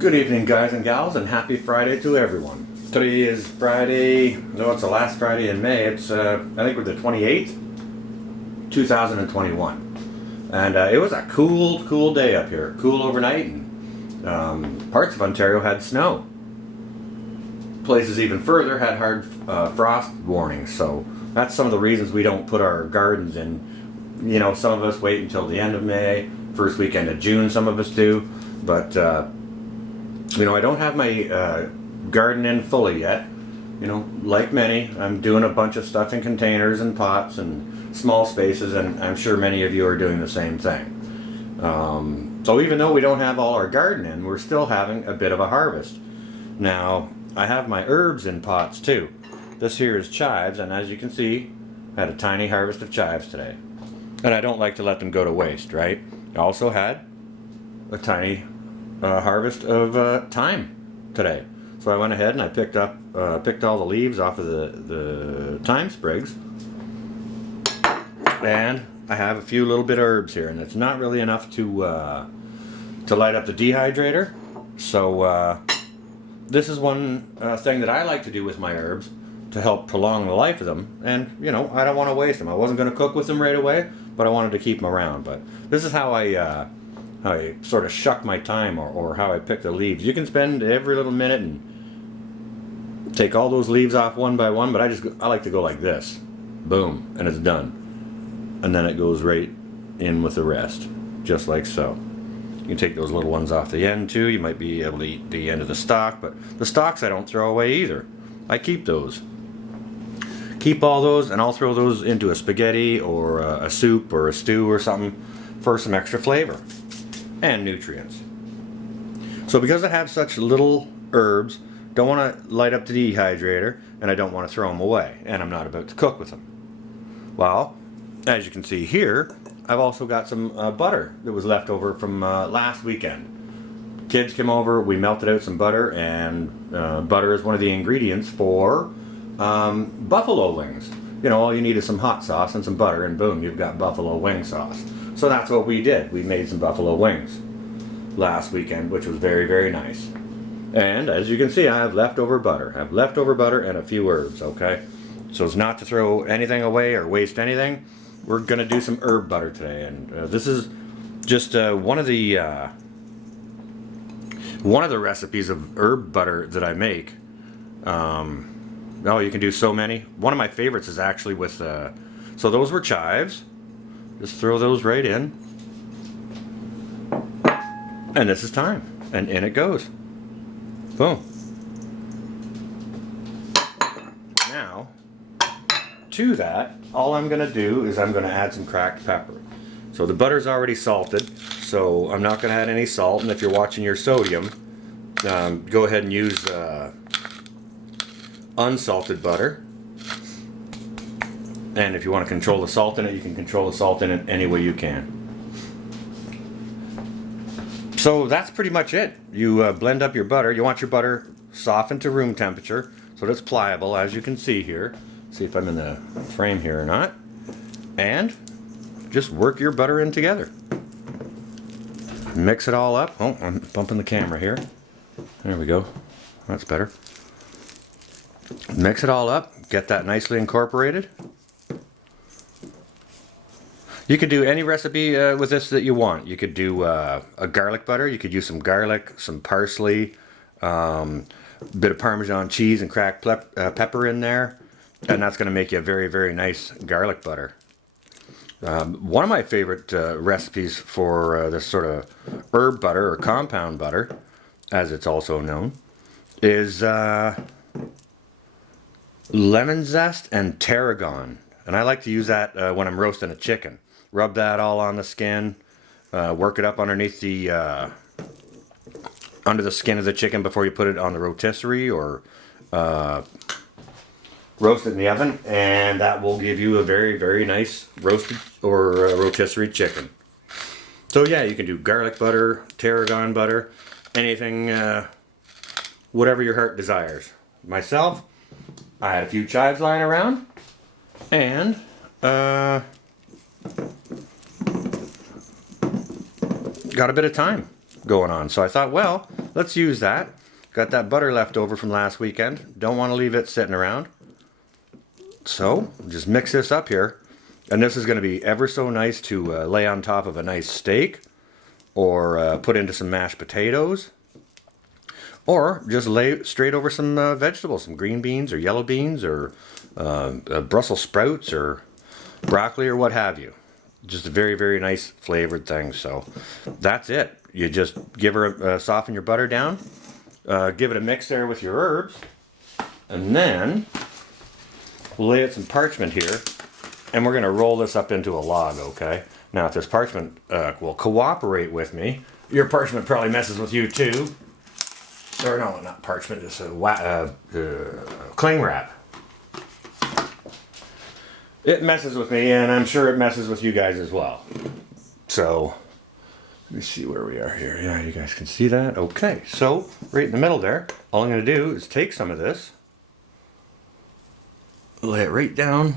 Good evening, guys and gals, and happy Friday to everyone. Today is Friday, no, it's the last Friday in May. It's, I think we're the 28th, 2021. And it was a cool day up here. Cool overnight, and parts of Ontario had snow. Places even further had hard frost warnings, so that's some of the reasons we don't put our gardens in. You know, some of us wait until the end of May, first weekend of June, some of us do, but you know, I don't have my garden in fully yet. You know, like many, I'm doing a bunch of stuff in containers and pots and small spaces, and I'm sure many of you are doing the same thing. So even though we don't have all our garden in, we're still having a bit of a harvest. Now, I have my herbs in pots too. This here is chives, and as you can see, I had a tiny harvest of chives today. And I don't like to let them go to waste, right? I also had a tiny harvest of thyme today. So I went ahead and I picked all the leaves off of the thyme sprigs, and I have a few little bit of herbs here, and it's not really enough to light up the dehydrator. So this is one thing that I like to do with my herbs to help prolong the life of them. And you know, I don't want to waste them. I wasn't going to cook with them right away, but I wanted to keep them around. But this is how I sort of shuck my thyme, or how I pick the leaves. You can spend every little minute and take all those leaves off one by one, but I like to go like this. Boom, and it's done. And then it goes right in with the rest, just like so. You can take those little ones off the end too. You might be able to eat the end of the stalk, but the stalks I don't throw away either. I keep those. Keep all those, and I'll throw those into a spaghetti or a soup or a stew or something for some extra flavor and nutrients. So because I have such little herbs, don't want to light up the dehydrator, and I don't want to throw them away, and I'm not about to cook with them. Well, as you can see here, I've also got some butter that was left over from last weekend. Kids came over, we melted out some butter, and butter is one of the ingredients for buffalo wings. You know, all you need is some hot sauce and some butter, and boom, you've got buffalo wing sauce. So that's what we did. We made some buffalo wings last weekend, which was very nice. And as you can see, I have leftover butter. I have leftover butter and a few herbs, okay? So it's not to throw anything away or waste anything. We're gonna do some herb butter today, and this is just one of the recipes of herb butter that I make. Oh, you can do so many. One of my favorites is actually with, so those were chives. Just throw those right in. And this is thyme. And in it goes. Boom. Now, to that, all I'm going to do is I'm going to add some cracked pepper. So the butter's already salted, so I'm not going to add any salt. And if you're watching your sodium, go ahead and use unsalted butter. And if you want to control the salt in it, you can control the salt in it any way you can. So that's pretty much it. You blend up your butter. You want your butter softened to room temperature so that it's pliable, as you can see here. See if I'm in the frame here or not. And just work your butter in together. Mix it all up. Oh, I'm bumping the camera here. There we go. That's better. Mix it all up. Get that nicely incorporated. You could do any recipe with this that you want. You could do a garlic butter. You could use some garlic, some parsley, a bit of Parmesan cheese and cracked pepper in there. And that's going to make you a very nice garlic butter. One of my favorite recipes for this sort of herb butter or compound butter, as it's also known, is lemon zest and tarragon. And I like to use that when I'm roasting a chicken. Rub that all on the skin, work it up underneath the under the skin of the chicken before you put it on the rotisserie, or roast it in the oven, and that will give you a very nice roasted or rotisserie chicken. So yeah, you can do garlic butter, tarragon butter, anything, whatever your heart desires. Myself, I had a few chives lying around, and got a bit of thyme. going on. So I thought, well, let's use that. Got that butter left over from last weekend. Don't want to leave it sitting around. So just mix this up here. And this is going to be ever so nice to lay on top of a nice steak, or put into some mashed potatoes, or just lay straight over some vegetables, some green beans or yellow beans, or Brussels sprouts or broccoli or what have you. Just a very, very nice flavored thing. So that's it. You just give her soften your butter down, give it a mix there with your herbs, and then we'll lay out some parchment here, and we're going to roll this up into a log, okay? Now, if this parchment will cooperate with me, your parchment probably messes with you too. Or no, not parchment, it's a cling wrap. It messes with me, and I'm sure it messes with you guys as well. So, let me see where we are here. Yeah, you guys can see that. Okay, so right in the middle there, all I'm going to do is take some of this, lay it right down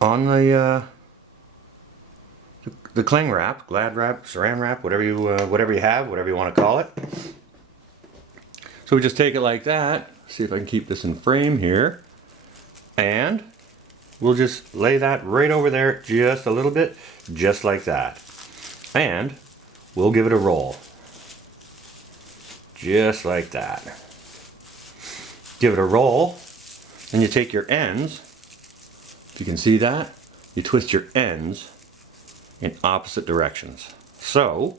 on the cling wrap, Glad wrap, Saran wrap, whatever you have, whatever you want to call it. So we just take it like that. See if I can keep this in frame here, and we'll just lay that right over there just a little bit, just like that, and we'll give it a roll, just like that. Give it a roll, and you take your ends. If you can see that, you twist your ends in opposite directions. So,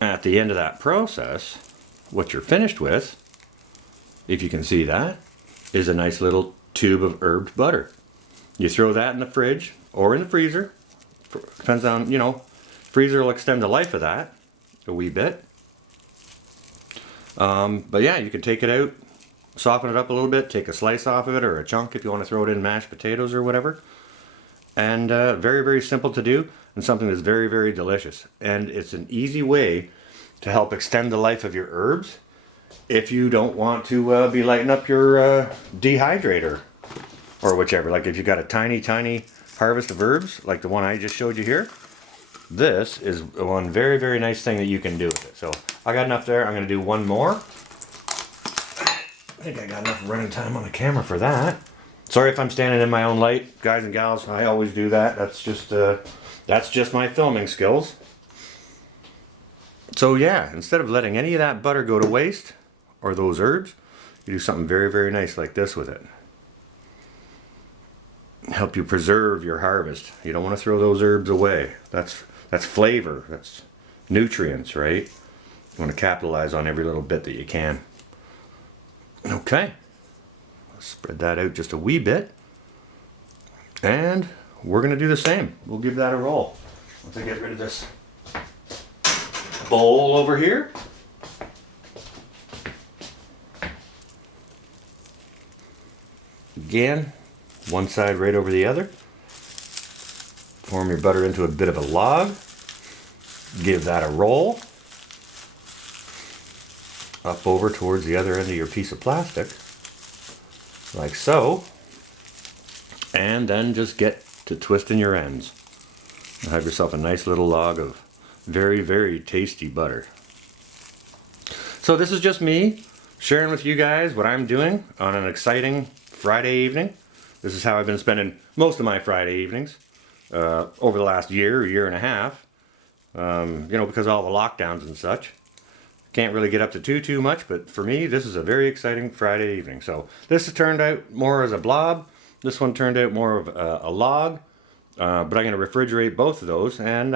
at the end of that process, what you're finished with, if you can see that, is a nice little tube of herbed butter. You throw that in the fridge or in the freezer. Depends on, freezer will extend the life of that a wee bit. But yeah, you can take it out, soften it up a little bit, take a slice off of it or a chunk if you want to throw it in mashed potatoes or whatever. And very, very simple to do, and something that's very, very delicious. And it's an easy way to help extend the life of your herbs if you don't want to be lighting up your dehydrator or whichever. Like if you've got a tiny, tiny harvest of herbs, like the one I just showed you here, this is one very, very nice thing that you can do with it. So I got enough there. I'm going to do one more. I think I got enough running time on the camera for that. Sorry if I'm standing in my own light, guys and gals. I always do that. That's just my filming skills. So yeah, instead of letting any of that butter go to waste, or those herbs, you do something very, very nice like this with it. Help you preserve your harvest. You don't want to throw those herbs away. That's flavor. That's nutrients, right? You want to capitalize on every little bit that you can. Okay. Spread that out just a wee bit, and we're going to do the same. We'll give that a roll. Once I get rid of this bowl over here, again, one side right over the other. Form your butter into a bit of a log. Give that a roll up over towards the other end of your piece of plastic, like so, and then just get to twisting your ends. You'll have yourself a nice little log of very, very tasty butter. So this is just me sharing with you guys what I'm doing on an exciting Friday evening. This is how I've been spending most of my Friday evenings over the last year and a half. Because of all the lockdowns and such. Can't really get up to too much, but for me, this is a very exciting Friday evening. So this has turned out more as a blob. This one turned out more of a log. But I'm going to refrigerate both of those, and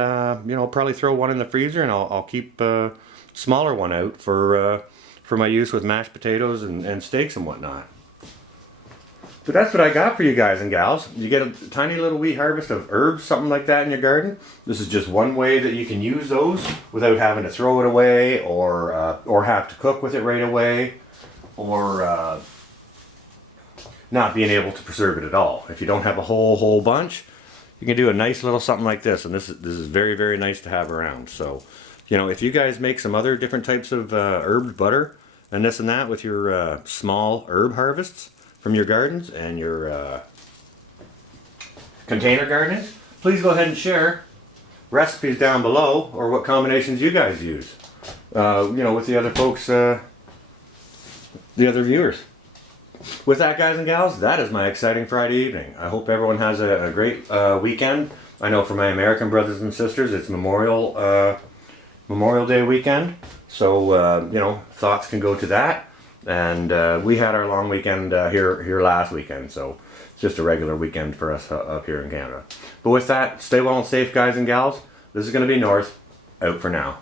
probably throw one in the freezer, and I'll keep a smaller one out for my use with mashed potatoes and steaks and whatnot. So that's what I got for you guys and gals. You get a tiny little wee harvest of herbs, something like that in your garden. This is just one way that you can use those without having to throw it away or have to cook with it right away, or not being able to preserve it at all. If you don't have a whole bunch, you can do a nice little something like this, and this is very, very nice to have around. So, if you guys make some other different types of herbed butter and this and that with your small herb harvests from your gardens and your container gardening, please go ahead and share recipes down below, or what combinations you guys use. With the other folks, the other viewers. With that, guys and gals, that is my exciting Friday evening. I hope everyone has a great weekend. I know for my American brothers and sisters, it's Memorial Day weekend. So, thoughts can go to that. And we had our long weekend here last weekend. So, it's just a regular weekend for us up here in Canada. But with that, stay well and safe, guys and gals. This is going to be North, out for now.